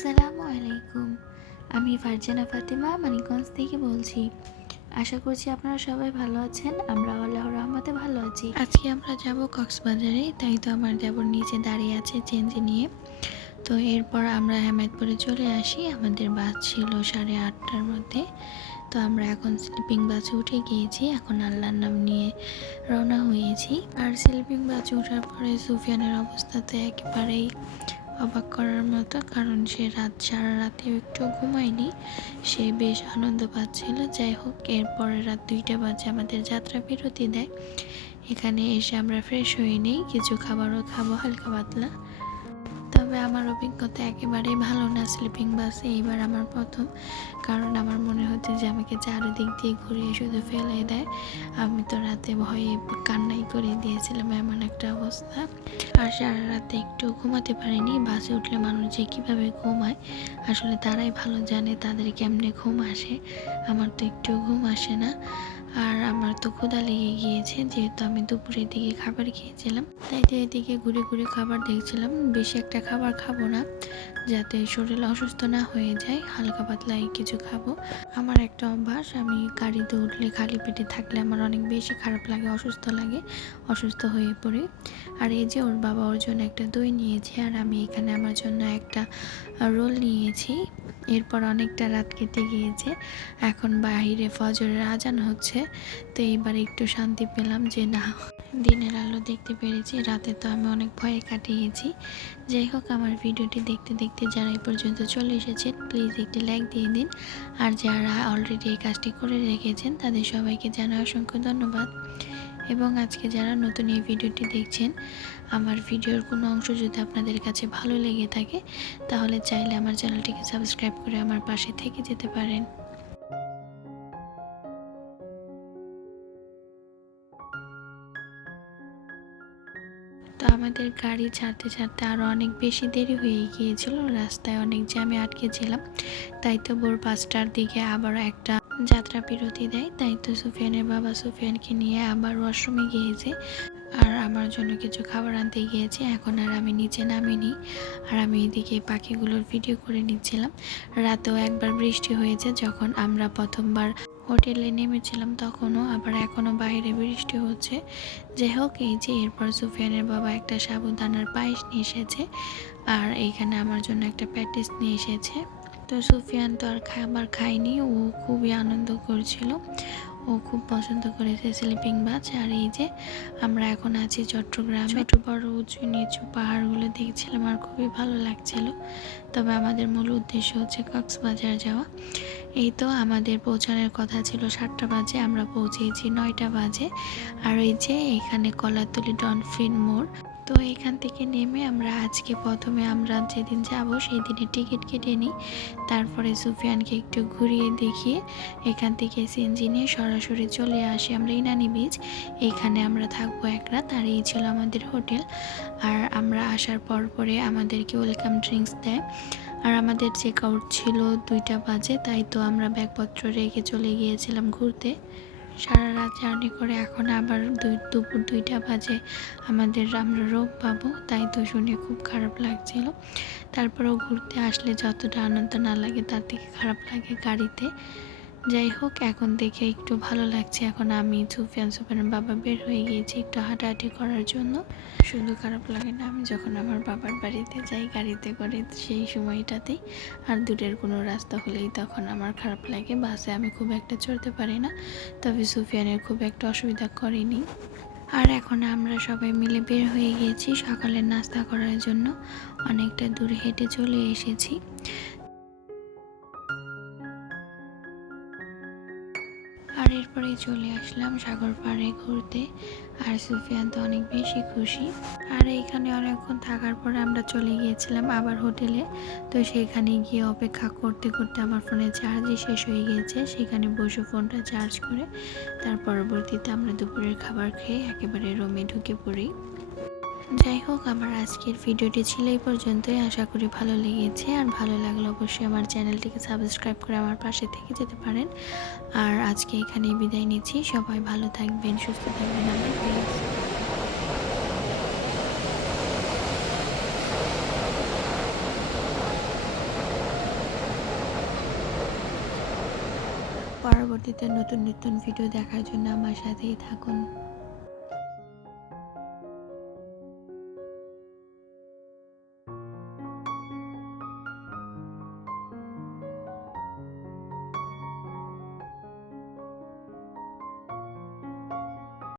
আসসালামু আলাইকুম। আমি ফারজানা ফাতেমা মানিকগঞ্জ থেকে বলছি। আশা করছি আপনারা সবাই ভালো আছেন। আমরা আল্লাহর রহমতে ভালো আছি। আজকে আমরা যাব কক্সবাজারে, তাই তো আমার দেবর নিচে দাঁড়িয়ে আছে চেঞ্জি নিয়ে। তো এরপর আমরা হেমায়েতপুরে চলে আসি। আমাদের বাস ছিল 8:30টার মধ্যে। তো আমরা এখন স্লিপিং বাসে উঠে গিয়েছি। এখন আল্লাহর নাম নিয়ে রওনা হয়েছি। আর স্লিপিং বাসে ওঠার পরে সুফিয়ানের অবস্থা তো একেবারেই অবাক করার মতো, কারণ সে সারা রাতেও একটু ঘুমায়নি। সে বেশ আনন্দ পাচ্ছিল। যাই হোক, এরপরে রাত 2টা বাজে আমাদের যাত্রা বিরতি দেয়। এখানে এসে আমরা ফ্রেশ হয়ে নিই, কিছু খাবারও খাবো হালকা পাতলা। তবে আমার অভিজ্ঞতা একেবারেই ভালো না স্লিপিং বাসে। এইবার আমার প্রথম, কারণ আমার মনে হচ্ছে যে আমাকে চারিদিক দিয়ে ঘুরিয়ে শুধু ফেলে দেয়। আমি তো রাতে ভয়ে কান্নাই করে দিয়েছিলাম, এমন একটা অবস্থা। আর সারা রাতে একটু ঘুমাতে পারিনি। বাসে উঠলে মানুষ যে কীভাবে ঘুমায় আসলে তারাই ভালো জানে, তাদের কেমনে ঘুম আসে। আমার তো একটু ঘুম আসে না। আর আমার তো ক্ষুধা লেগে গিয়েছে, যেহেতু আমি দুপুরের দিকে খাবার খেয়েছিলাম। তাই তো এদিকে ঘুরে ঘুরে খাবার দেখছিলাম। বেশি একটা খাবার খাবো না, যাতে শরীর অসুস্থ না হয়ে যায়। হালকা পাতলাই কিছু খাবো। আমার একটা অভ্যাস, আমি গাড়িতে উঠলে খালি পেটে থাকলে আমার অনেক বেশি খারাপ লাগে, অসুস্থ লাগে, অসুস্থ হয়ে পড়ি। আর এই যে ওর বাবা ওর জন্য একটা দই নিয়েছে, আর আমি এখানে আমার জন্য একটা রোল নিয়েছি। এরপর অনেকটা রাত কেটে গিয়েছে। এখন বাহিরে ফজরের আজান হচ্ছে। তো এইবার একটু শান্তি পেলাম যে না, দিনের আলো দেখতে পেরেছি। রাতে তো আমি অনেক ভয়ে কাটিয়েছি। যাই হোক, আমার ভিডিওটি দেখতে দেখতে যারা এই পর্যন্ত চলে এসেছেন, প্লিজ একটি লাইক দিয়ে দিন। আর যারা অলরেডি এই কাজটি করে রেখেছেন তাদের সবাইকে জানাই অসংখ্য ধন্যবাদ। এবং আজকে যারা নতুন এই ভিডিওটি দেখছেন, আমার ভিডিওর কোনো অংশ যদি আপনাদের কাছে ভালো লেগে থাকে, তাহলে চাইলে আমার চ্যানেলটিকে সাবস্ক্রাইব করে আমার পাশে থেকে যেতে পারেন। তো আমাদের গাড়ি ছাড়তে ছাড়তে আরও অনেক বেশি দেরি হয়ে গিয়েছিল। রাস্তায় অনেক জ্যামে আটকেছিলাম। তাই তো ভোর 5টার দিকে আবার একটা যাত্রা বিরতি দেয়। তাই তো সুফিয়ানের বাবা সুফিয়ানকে নিয়ে আবার ওয়াশরুমে গিয়েছে, আর আমার জন্য কিছু খাবার আনতে গিয়েছে। এখন আর আমি নিচে নামিনি, আর আমি এদিকে পাখিগুলোর ভিডিও করে নিচ্ছিলাম। রাতেও একবার বৃষ্টি হয়েছে যখন আমরা প্রথমবার হোটেলে নেমেছিলাম, তখনও, আবার এখনও বাইরে বৃষ্টি হচ্ছে। যাই হোক, এই যে এরপর সুফিয়ানের বাবা একটা সাবুদানার পায়েস নিয়ে এসেছে, আর এইখানে আমার জন্য একটা প্যাটিস নিয়ে এসেছে। তো সুফিয়ান তো আর খাবার খায়নি, ও খুবই আনন্দ করছিল, ও খুব পছন্দ করেছে স্লিপিং বাস। আর এই যে আমরা এখন আছি চট্টগ্রামে। ছোট বড় উঁচু নিচু পাহাড়গুলো দেখছিলাম, আর খুবই ভালো লাগছিল। তবে আমাদের মূল উদ্দেশ্য হচ্ছে কক্সবাজার যাওয়া। এই তো আমাদের পৌঁছানোর কথা ছিল 7টা বাজে, আমরা পৌঁছেছি 9টা বাজে। আর এই যে এখানে কলাতলি ডলফিন মোড়। তো এখান থেকে নেমে আমরা আজকে প্রথমে আমরা যেদিন যাব সেই দিনে টিকিট কেটে নিই। তারপরে সুফিয়ানকে একটু ঘুরিয়ে দেখিয়ে এখান থেকে সিএনজি নিয়ে সরাসরি চলে আসি আমরা ইনানি বিচ। এইখানে আমরা থাকবো এক রাত, আর এই ছিল আমাদের হোটেল। আর আমরা আসার পরে আমাদেরকে ওয়েলকাম ড্রিঙ্কস দেয়। আর আমাদের চেক আউট ছিল 2টা বাজে, তাই তো আমরা ব্যাগপত্র রেখে চলে গিয়েছিলাম ঘুরতে। সারা রাত জার্নি করে এখন আবার দুপুর 2টা বাজে আমরা রোগ পাবো। তাই তো শুনে খুব খারাপ লাগছিল। তারপরেও ঘুরতে আসলে যতটা আনন্দ না লাগে তার থেকে খারাপ লাগে গাড়িতে। যাই হোক, এখন দেখে একটু ভালো লাগছে। এখন আমি সুফিয়ানের বাবা বের হয়ে গিয়েছি একটু হাঁটাহাঁটি করার জন্য। শুধু খারাপ লাগে না আমি যখন আমার বাবার বাড়িতে যাই গাড়িতে করে, সেই সময়টাতেই। আর দূরের কোনো রাস্তা হলেই তখন আমার খারাপ লাগে। বাসে আমি খুব একটা চড়তে পারি না, তবে সুফিয়ানের খুব একটা অসুবিধা করেনি। আর এখন আমরা সবাই মিলে বের হয়ে গিয়েছি সকালের নাস্তা করার জন্য। অনেকটা দূর হেঁটে চলে এসেছি। আর এরপরেই চলে আসলাম সাগর পাড়ে ঘুরতে। আর সুফিয়ান তো অনেক বেশি খুশি। আর এইখানে অনেকক্ষণ থাকার পরে আমরা চলে গিয়েছিলাম আবার হোটেলে। তো সেখানে গিয়ে অপেক্ষা করতে করতে আমার ফোনে চার্জই শেষ হয়ে গিয়েছে। সেখানে বসে ফোনটা চার্জ করে তার পরবর্তীতে আমরা দুপুরের খাবার খেয়ে একেবারে রুমে ঢুকে পড়ি। যাই হোক, আমার আজকের ভিডিওটি ছিল এই পর্যন্তই। আশা করি ভালো লেগেছে। আর ভালো লাগলে অবশ্যই আমার চ্যানেলটিকে সাবস্ক্রাইব করে আমার পাশে থেকে যেতে পারেন। আর আজকে এখানেই বিদায় নিচ্ছি। সবাই ভালো থাকবেন, সুস্থ থাকবেন। আল্লাহ হাফেজ। পরবর্তীতে নতুন নতুন ভিডিও দেখার জন্য আমার সাথেই থাকুন।